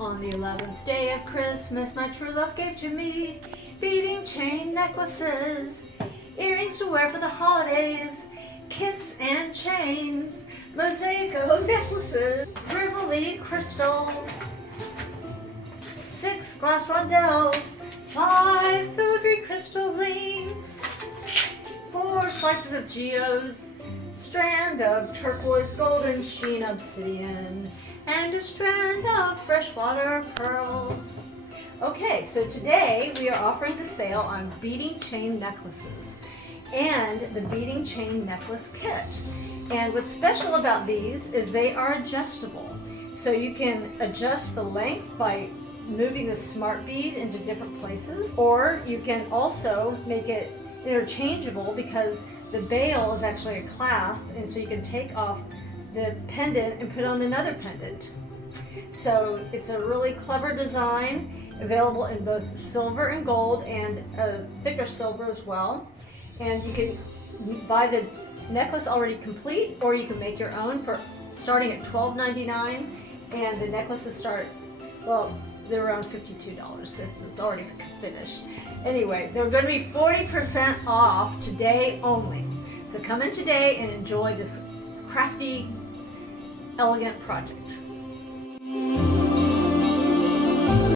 On the 11th day of Christmas, my true love gave to me beading chain necklaces, earrings to wear for the holidays, kits and chains, mosaico necklaces, Rivoli crystals, 6 glass rondelles, 5 filigree crystal links, 4 slices of geodes, strand of turquoise golden sheen obsidian, and a strand of freshwater pearls. Okay, so today we are offering the sale on beading chain necklaces and the beading chain necklace kit. And what's special about these is they are adjustable. So you can adjust the length by moving the smart bead into different places, or you can also make it interchangeable because the bail is actually a clasp, and so you can take off the pendant and put on another pendant. So it's a really clever design, available in both silver and gold and a thicker silver as well. And you can buy the necklace already complete, or you can make your own for starting at $12.99, and the necklaces start, well, they're around $52 if it's already finished. Anyway, they're going to be 40% off today only. So come in today and enjoy this crafty, elegant project.